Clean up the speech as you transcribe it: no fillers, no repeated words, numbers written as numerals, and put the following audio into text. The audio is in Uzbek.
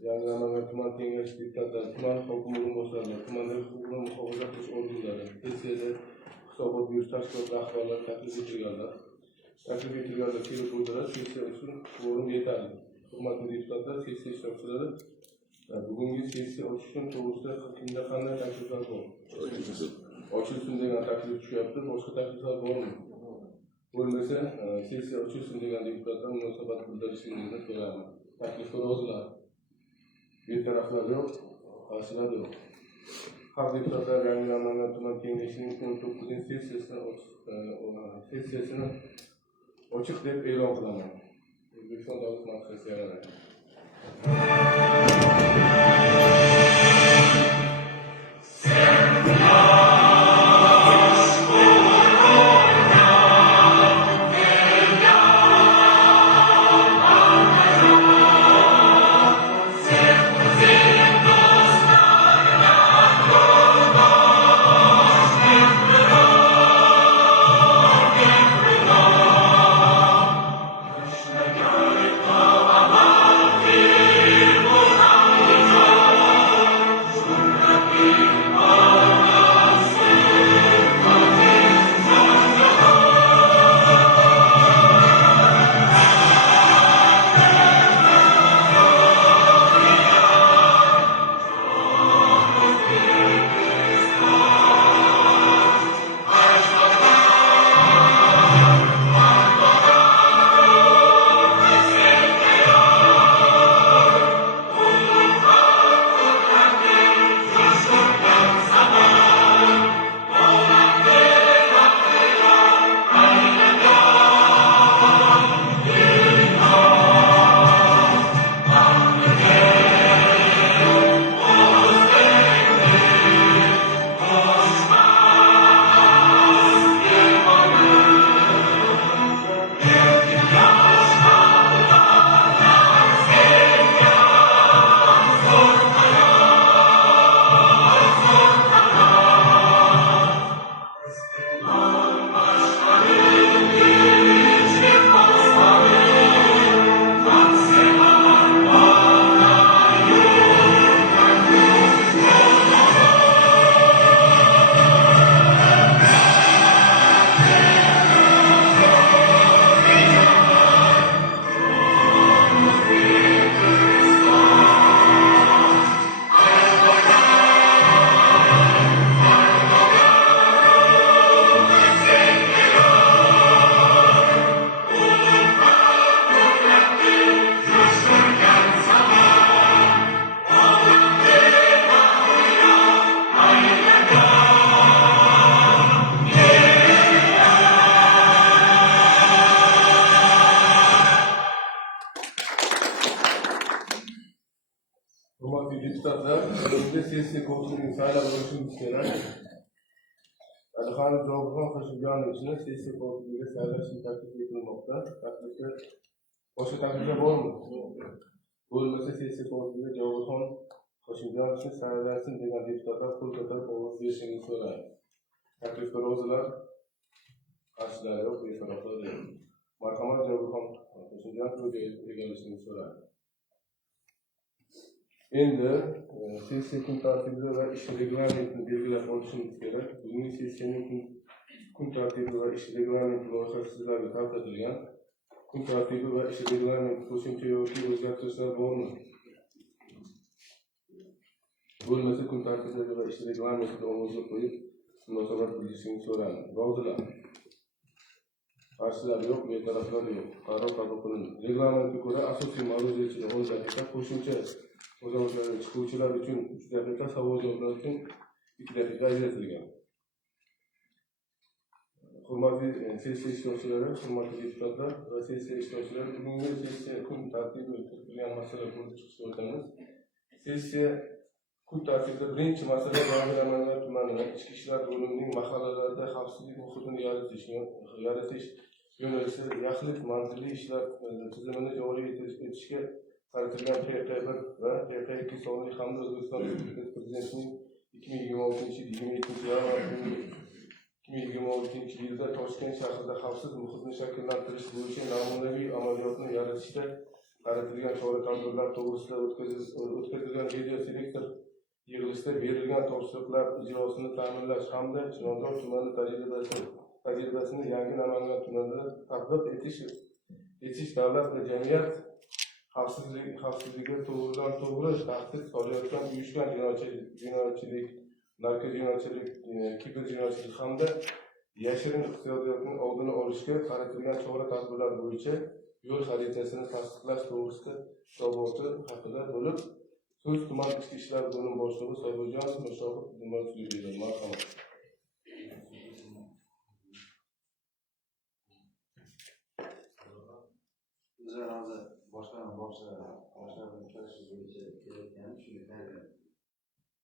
Yangi tuman kengashi deputatlari, tuman hokim o'rinbosarlari, tumandagi huquqni muhofaza qilish organlari, sessiyada hisobot berish tashkilot rahbarlari taklif etilganlar kelib o'tiradi. Sessiya uchun kvorum yetarli. Hurmatli deputatlar, sessiya ishtirokchilari, bugungi sessiya ochish uchun to'g'risida kimda qanday takliflar bor? Ochilsin degan taklif tushyapti. Boshqa takliflar bormi? Bo'lmasa, sessiya ochilsin degan deputatlar munosabat bildirishingizni so'rayman. Taklifga rozilar. Betaraflar yo'q, qarshilar yo'q. Xalq deputatlari yangilangan tuman kengashining 19-sessiyasini ochiq deb e'lon qilaman. O'zbekiston Davlat Majlisi yaraladi. Hurmatli deputatlar, endi sessiya ko'pchiligining saylab bo'lishimiz kerak. Alixon Jobirxon Qo'shiljonovichni sessiya ko'pchiligiga saylashni taklif etilmoqda. Taklifga boshqa takliflar bormi? Bo'lmasa sessiya ko'pchiligiga Jobirxon Qo'shiljonovichni saylansin degan deputatlar qo'l ko'tarib ovoz berishingizni so'rayman. Taklifga rozilar, qarshilar yo'q, betaraflar yo'q. Marhamat, Jobirxon Qo'shiljonovich egallashingizni so'rayman. Endi sessiya kun tartibi va ish reglamentini belgilab olishimiz kerak. Bugungi sessiyaning kun tartibi va ish reglamenti loyihasi sizlarga tarqatilgan. Kun tartibi va ish reglamenti qo'shimcha yoki o'zgartirishlar bormi? Bo'lmasa kun tartibi va ish reglamentiga ovozga qo'yib munosabat bildirishingizni so'rayman. Rozilar. Qarshilar yo'q, betaraflar yo'q. Qaror qabul qilindi. Reglamentga ko'ra asosiy ma'ruzachiga 10 daqiqa, qo'shimcha o'zgarishlar chiquvchilar uchun 3 daqiqa, savol-javoblar uchun 2 daqiqa ajratilgan. Hurmatli sessiya ishtirokchilari, hurmatli deputatlar va sessiya ishtirokchilari, bugungi sessiya kun tartibi kiritilgan masala ko'rib chiqishga o'tamiz. Sessiya kun tartibida birinchi masala Yangilangan tumanining ichki ishlar bo'limining mahallalarda xavfsizlik muhitini yaratish yo'nalishi yaxlit manzilli ishlar tizimini joriy etishga qaratilgan PQ1 va PQ2 sonli hamda O'zbekiston Respublikasi Prezidentining 2026 yilda Toshkent shahrida xavfsiz muhitni shakllantirish bo'yicha namunaviy amaliyotni yaratishda qaratilgan chora-tadbirlar to'g'risida o'tkazilgan video-selektor yig'ilishida berilgan topshiriqlar ijrosini ta'minlash hamda Chilonzor tumani tajribasini yangi Namangan tumanida tatbiq etish davlat va jamiyat xavfsizligiga to'g'ridan-to'g'ri tahdid solayotgan uyushgan jinoyatchilik, narkojinoyatchilik, kiberjinoyatchilik hamda yashirin iqtisodiyotning oldini olishga qaratilgan chora-tadbirlar bo'yicha yo'l xaritasini tasdiqlash to'g'risida hisoboti haqida bo'lib, so'z tuman ichki ishlar bo'lim boshlig'i Sobirjon Mirshohov Jumasiga marhamat. Bizlar hozir boshqarma boshlig'i bo'yicha kelayotgan shunga